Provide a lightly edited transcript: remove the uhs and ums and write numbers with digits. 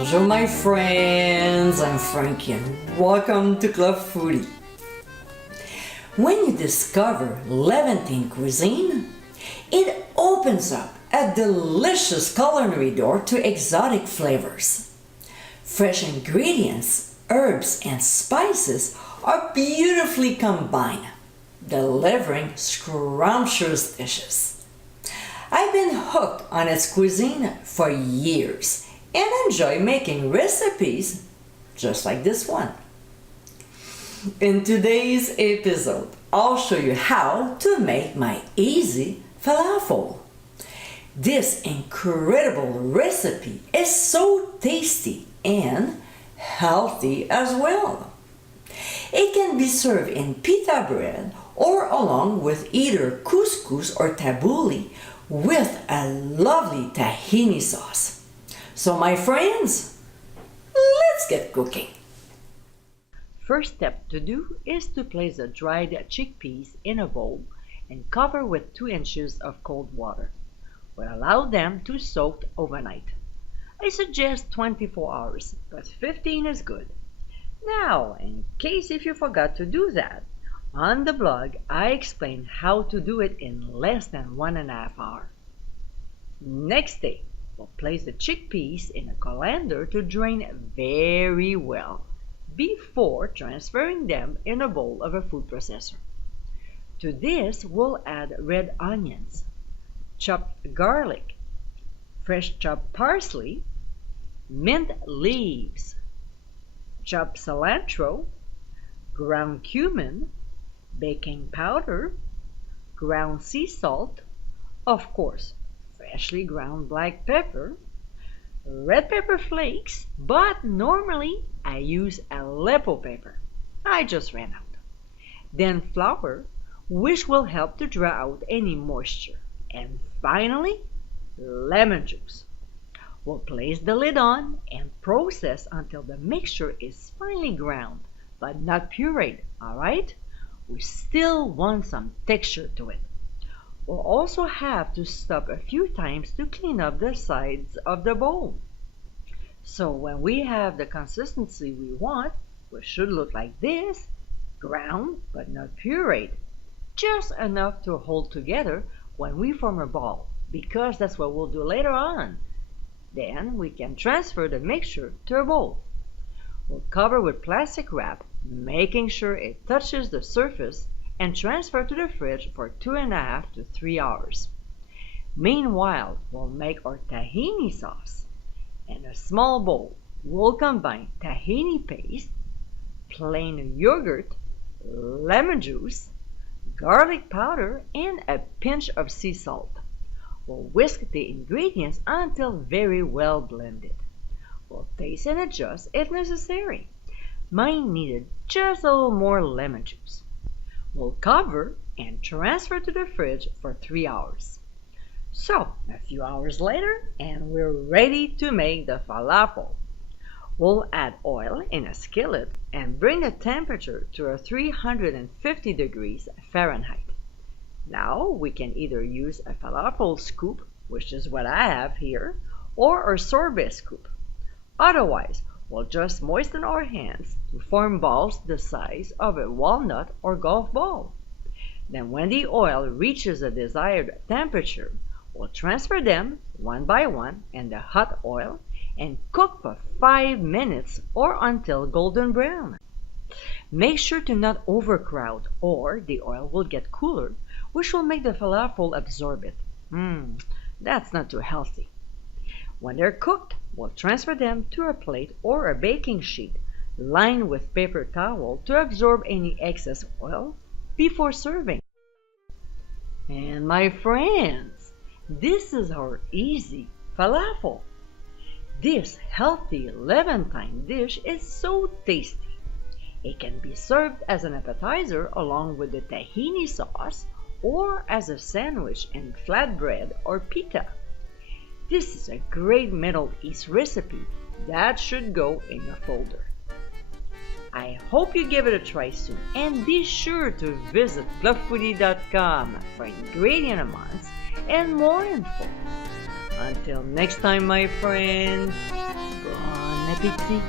Bonjour my friends, I'm Frankie and welcome to Club Foodie. When you discover Levantine cuisine, it opens up a delicious culinary door to exotic flavors. Fresh ingredients, herbs, and spices are beautifully combined, delivering scrumptious dishes. I've been hooked on its cuisine for years and enjoy making recipes just like this one. In today's episode, I'll show you how to make my easy falafel. This incredible recipe is so tasty and healthy as well. It can be served in pita bread or along with either couscous or tabbouleh with a lovely tahini sauce. So my friends, let's get cooking. First step to do is to place the dried chickpeas in a bowl and cover with 2 inches of cold water. We'll allow them to soak overnight. I suggest 24 hours, but 15 is good. Now, in case if you forgot to do that, on the blog I explain how to do it in less than 1.5 hours. Next day, we'll place the chickpeas in a colander to drain very well before transferring them in a bowl of a food processor. To this, we'll add red onions, chopped garlic, fresh chopped parsley, mint leaves, chopped cilantro, ground cumin, baking powder, ground sea salt, of course, freshly ground black pepper, red pepper flakes, but normally I use Aleppo pepper. I just ran out. Then flour, which will help to draw out any moisture. And finally, lemon juice. We'll place the lid on and process until the mixture is finely ground, but not pureed, alright? We still want some texture to it. We'll also have to stop a few times to clean up the sides of the bowl. So when we have the consistency we want, we should look like this, ground but not pureed, just enough to hold together when we form a ball, because that's what we'll do later on. Then we can transfer the mixture to a bowl. We'll cover with plastic wrap, making sure it touches the surface, and transfer to the fridge for 2.5 to 3 hours. Meanwhile, we'll make our tahini sauce. In a small bowl, we'll combine tahini paste, plain yogurt, lemon juice, garlic powder, and a pinch of sea salt. We'll whisk the ingredients until very well blended. We'll taste and adjust if necessary. Mine needed just a little more lemon juice. We'll cover and transfer to the fridge for 3 hours. So, a few hours later, and we're ready to make the falafel. We'll add oil in a skillet and bring the temperature to 350 degrees Fahrenheit. Now, we can either use a falafel scoop, which is what I have here, or a sorbet scoop. Otherwise, we'll just moisten our hands to form balls the size of a walnut or golf ball. Then when the oil reaches the desired temperature, we'll transfer them one by one in the hot oil and cook for 5 minutes or until golden brown. Make sure to not overcrowd or the oil will get cooler, which will make the falafel absorb it. That's not too healthy. When they're cooked, we'll transfer them to a plate or a baking sheet lined with paper towel to absorb any excess oil before serving. And my friends, this is our easy falafel. This healthy Levantine dish is so tasty. It can be served as an appetizer along with the tahini sauce or as a sandwich in flatbread or pita. This is a great Middle East recipe that should go in your folder. I hope you give it a try soon, and be sure to visit clubfoodie.com for ingredient amounts and more info. Until next time, my friends, bon appétit!